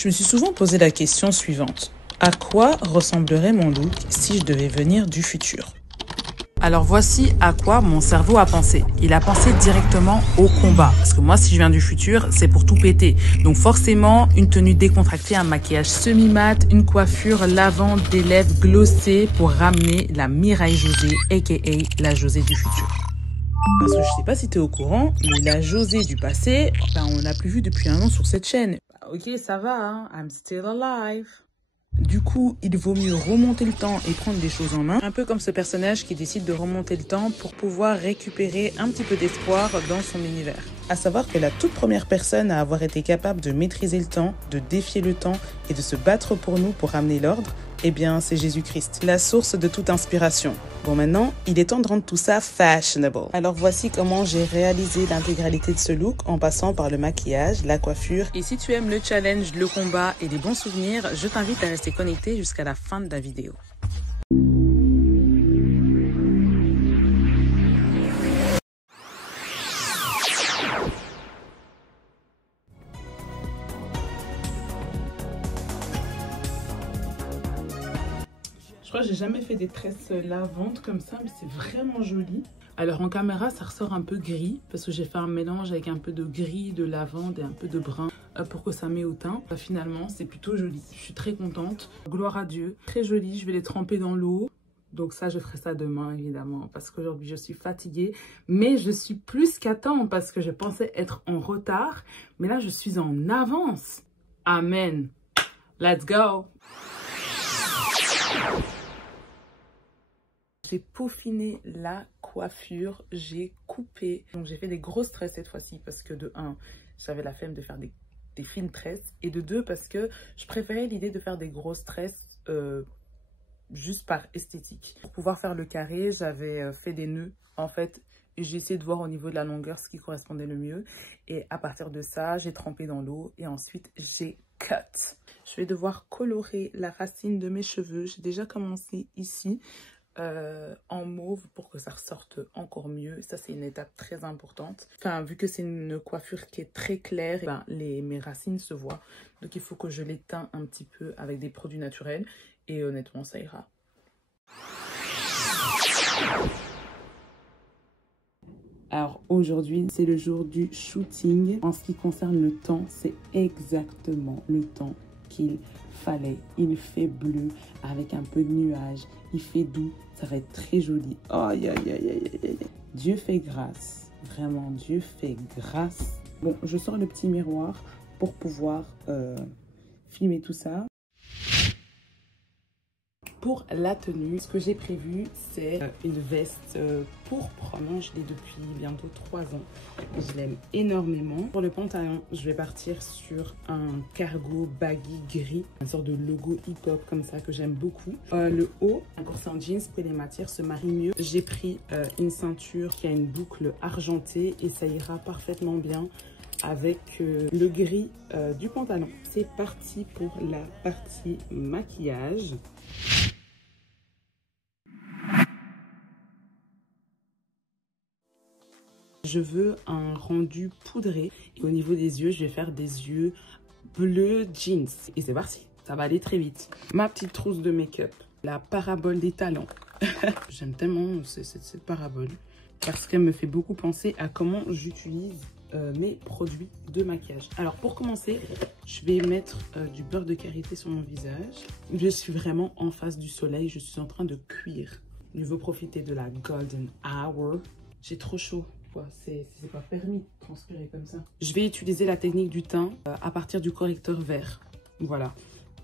Je me suis souvent posé la question suivante. À quoi ressemblerait mon look si je devais venir du futur? Alors voici à quoi mon cerveau a pensé. Il a pensé directement au combat. Parce que moi, si je viens du futur, c'est pour tout péter. Donc forcément, une tenue décontractée, un maquillage semi-mat, une coiffure lavante, des lèvres glossées pour ramener la Mireille José, a.k.a. la José du futur. Parce que je sais pas si tu es au courant, mais la José du passé, on l'a plus vue depuis un an sur cette chaîne. Ok, ça va, hein? I'm still alive. Du coup, il vaut mieux remonter le temps et prendre des choses en main. Un peu comme ce personnage qui décide de remonter le temps pour pouvoir récupérer un petit peu d'espoir dans son univers. À savoir que la toute première personne à avoir été capable de maîtriser le temps, de défier le temps et de se battre pour nous pour ramener l'ordre, eh bien, c'est Jésus-Christ, la source de toute inspiration. Bon, maintenant, il est temps de rendre tout ça fashionable. Alors voici comment j'ai réalisé l'intégralité de ce look en passant par le maquillage, la coiffure. Et si tu aimes le challenge, le combat et les bons souvenirs, je t'invite à rester connecté jusqu'à la fin de la vidéo. Je crois que j'ai jamais fait des tresses lavantes comme ça, mais c'est vraiment joli. Alors en caméra, ça ressort un peu gris parce que j'ai fait un mélange avec un peu de gris, de lavande et un peu de brun pour que ça met au teint. Finalement, c'est plutôt joli. Je suis très contente. Gloire à Dieu. Très joli. Je vais les tremper dans l'eau. Donc ça, je ferai ça demain, évidemment, parce qu'aujourd'hui, je suis fatiguée. Mais je suis plus qu'à temps parce que je pensais être en retard. Mais là, je suis en avance. Amen. Let's go. J'ai peaufiné la coiffure, j'ai coupé. Donc j'ai fait des grosses tresses cette fois-ci parce que de 1, j'avais la flemme de faire des fines tresses. Et de 2, parce que je préférais l'idée de faire des grosses tresses juste par esthétique. Pour pouvoir faire le carré, j'avais fait des nœuds. En fait, j'ai essayé de voir au niveau de la longueur ce qui correspondait le mieux. Et à partir de ça, j'ai trempé dans l'eau et ensuite j'ai cut. Je vais devoir colorer la racine de mes cheveux. J'ai déjà commencé ici. En mauve pour que ça ressorte encore mieux. Ça, c'est une étape très importante. Enfin, vu que c'est une coiffure qui est très claire, mes racines se voient. Donc, il faut que je les teins un petit peu avec des produits naturels. Et honnêtement, ça ira. Alors, aujourd'hui, c'est le jour du shooting. En ce qui concerne le temps, c'est exactement le temps qu'il fallait. Il fait bleu avec un peu de nuages. Il fait doux. Ça va être très joli. Aïe, aïe, aïe, aïe, aïe. Dieu fait grâce. Vraiment, Dieu fait grâce. Bon, je sors le petit miroir pour pouvoir filmer tout ça. Pour la tenue, ce que j'ai prévu, c'est une veste pourpre. Je l'ai depuis bientôt 3 ans. Je l'aime énormément. Pour le pantalon, je vais partir sur un cargo baggy gris. Une sorte de logo hip-hop comme ça que j'aime beaucoup. Le haut, un corset en jeans, pour les matières se marient mieux. J'ai pris une ceinture qui a une boucle argentée et ça ira parfaitement bien avec le gris du pantalon. C'est parti pour la partie maquillage. Je veux un rendu poudré et au niveau des yeux, je vais faire des yeux bleu jeans. Et c'est parti, ça va aller très vite. Ma petite trousse de make-up, la parabole des talents. J'aime tellement cette parabole parce qu'elle me fait beaucoup penser à comment j'utilise mes produits de maquillage. Alors pour commencer, je vais mettre du beurre de karité sur mon visage. Je suis vraiment en face du soleil, je suis en train de cuire. Je veux profiter de la golden hour. J'ai trop chaud. C'est pas permis de transpirer comme ça. Je vais utiliser la technique du teint à partir du correcteur vert. Voilà.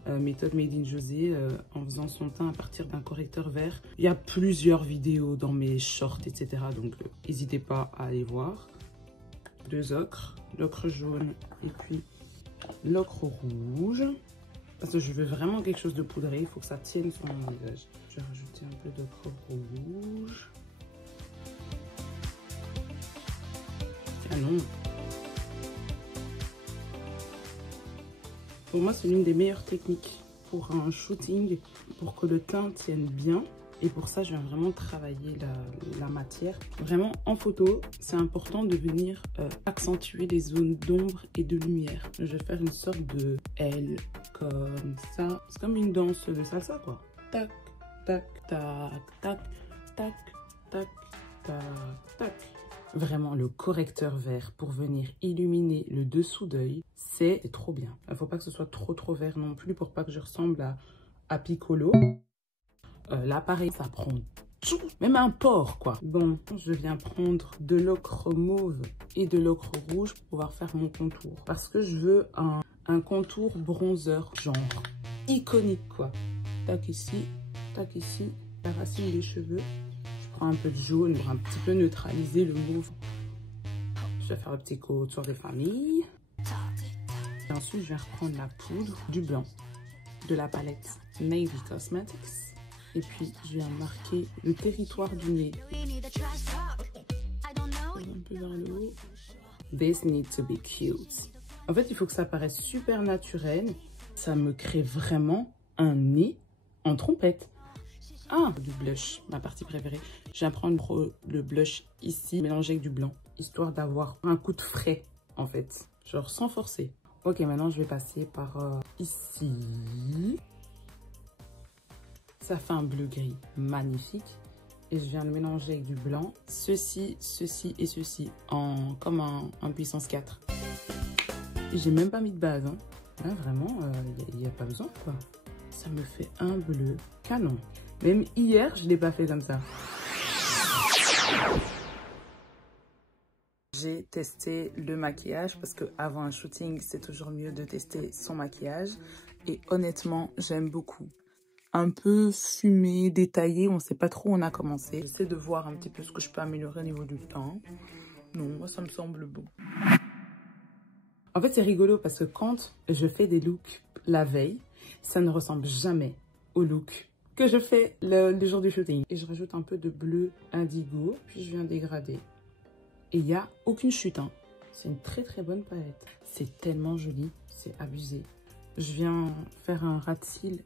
Méthode Made in José en faisant son teint à partir d'un correcteur vert. Il y a plusieurs vidéos dans mes shorts, etc. Donc, n'hésitez pas à aller voir. 2 ocres, l'ocre jaune et puis l'ocre rouge. Parce que je veux vraiment quelque chose de poudré. Il faut que ça tienne sur mon visage. Je vais rajouter un peu d'ocre rouge. Ah non. Pour moi, c'est l'une des meilleures techniques pour un shooting, pour que le teint tienne bien. Et pour ça, je viens vraiment travailler la matière. Vraiment, en photo, c'est important de venir accentuer les zones d'ombre et de lumière. Je vais faire une sorte de L comme ça. C'est comme une danse de salsa, quoi. Tac, tac, tac, tac, tac, tac, tac, tac. Vraiment, le correcteur vert pour venir illuminer le dessous d'œil, c'est trop bien. Il ne faut pas que ce soit trop vert non plus pour pas que je ressemble à Piccolo. L'appareil, ça prend tout, même un porc, quoi. Bon, je viens prendre de l'ocre mauve et de l'ocre rouge pour pouvoir faire mon contour. Parce que je veux un contour bronzer, genre iconique, quoi. Tac ici, la racine des cheveux. Je prends un peu de jaune pour un petit peu neutraliser le mauve. Je vais faire le petit contour des familles. Et ensuite, je vais reprendre la poudre du blanc de la palette Navy Cosmetics. Et puis, je viens marquer le territoire du nez. Un peu vers le haut. This needs to be cute. En fait, il faut que ça paraisse super naturel. Ça me crée vraiment un nez en trompette. Ah, du blush, ma partie préférée. Je viens prendre le blush ici, mélanger avec du blanc, histoire d'avoir un coup de frais, en fait. Genre sans forcer. Ok, maintenant, je vais passer par ici. Ça fait un bleu-gris magnifique. Et je viens le mélanger avec du blanc. Ceci, ceci et ceci. Comme en puissance 4. J'ai même pas mis de base. Hein. Là, vraiment, il n'y a pas besoin, quoi. Ça me fait un bleu canon. Même hier, je ne l'ai pas fait comme ça. J'ai testé le maquillage parce qu'avant un shooting, c'est toujours mieux de tester son maquillage. Et honnêtement, j'aime beaucoup. Un peu fumé, détaillé, on ne sait pas trop où on a commencé. J'essaie de voir un petit peu ce que je peux améliorer au niveau du teint. Non, moi ça me semble bon. En fait, c'est rigolo parce que quand je fais des looks la veille, ça ne ressemble jamais au look que je fais le jour du shooting. Et je rajoute un peu de bleu indigo, puis je viens dégrader. Et il n'y a aucune chute. Hein. C'est une très bonne palette. C'est tellement joli, c'est abusé. Je viens faire un ras de cils.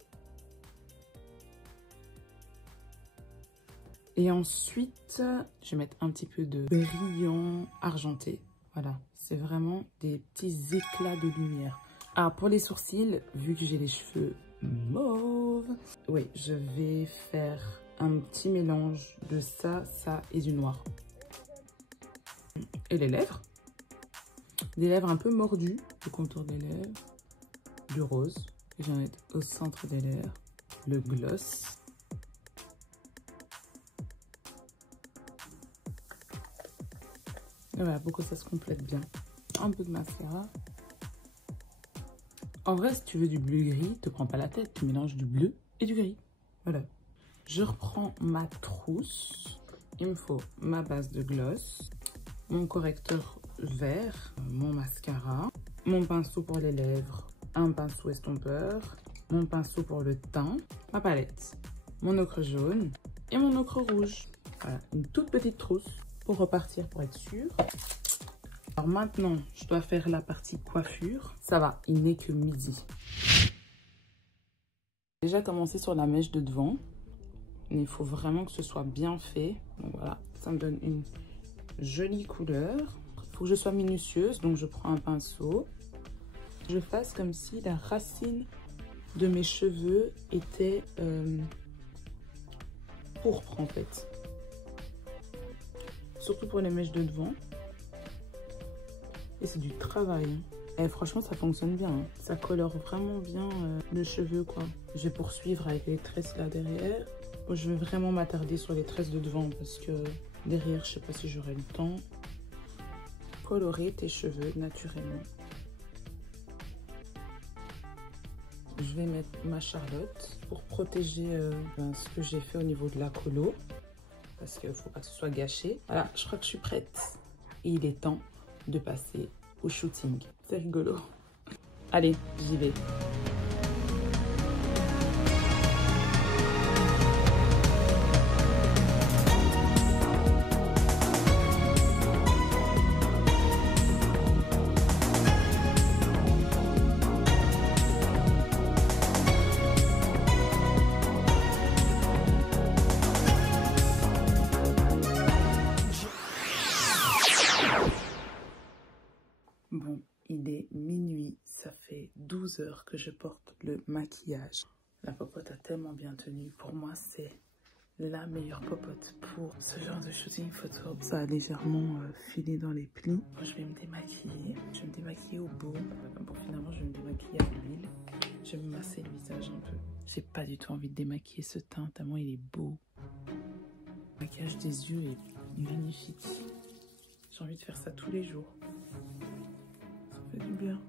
Et ensuite, je vais mettre un petit peu de brillant argenté. Voilà, c'est vraiment des petits éclats de lumière. Alors, pour les sourcils, vu que j'ai les cheveux mauves, oui, je vais faire un petit mélange de ça et du noir. Et les lèvres. Des lèvres un peu mordues, le contour des lèvres, du rose. Je vais mettre au centre des lèvres, le gloss. Et voilà, pour que ça se complète bien. Un peu de mascara. En vrai, si tu veux du bleu gris, te prends pas la tête. Tu mélanges du bleu et du gris. Voilà. Je reprends ma trousse. Il me faut ma base de gloss, mon correcteur vert, mon mascara, mon pinceau pour les lèvres, un pinceau estompeur, mon pinceau pour le teint, ma palette, mon ocre jaune et mon ocre rouge. Voilà, une toute petite trousse pour repartir pour être sûr. Alors maintenant, je dois faire la partie coiffure. Ça va, il n'est que midi. J'ai déjà commencé sur la mèche de devant. Mais il faut vraiment que ce soit bien fait. Donc voilà, ça me donne une jolie couleur. Il faut que je sois minutieuse, donc je prends un pinceau. Je fasse comme si la racine de mes cheveux était pourpre en fait. Surtout pour les mèches de devant. Et c'est du travail. Et franchement, ça fonctionne bien. Hein. Ça colore vraiment bien le cheveu, quoi. Je vais poursuivre avec les tresses là derrière. Je vais vraiment m'attarder sur les tresses de devant parce que derrière, je sais pas si j'aurai le temps. Colorer tes cheveux naturellement. Je vais mettre ma Charlotte pour protéger ce que j'ai fait au niveau de la colo. Parce qu'il ne faut pas que ce soit gâché. Voilà, je crois que je suis prête. Et il est temps de passer au shooting. C'est rigolo. Allez, j'y vais. 12 heures que je porte le maquillage. La popote a tellement bien tenu. Pour moi, c'est la meilleure popote pour ce genre de shooting photo. Ça a légèrement filé dans les plis. Moi, je vais me démaquiller. Je vais me démaquiller au baume. Bon, finalement, je vais me démaquiller à l'huile. Je vais me masser le visage un peu. J'ai pas du tout envie de démaquiller ce teint, tellement il est beau. Le maquillage des yeux est magnifique. J'ai envie de faire ça tous les jours. Ça fait du bien.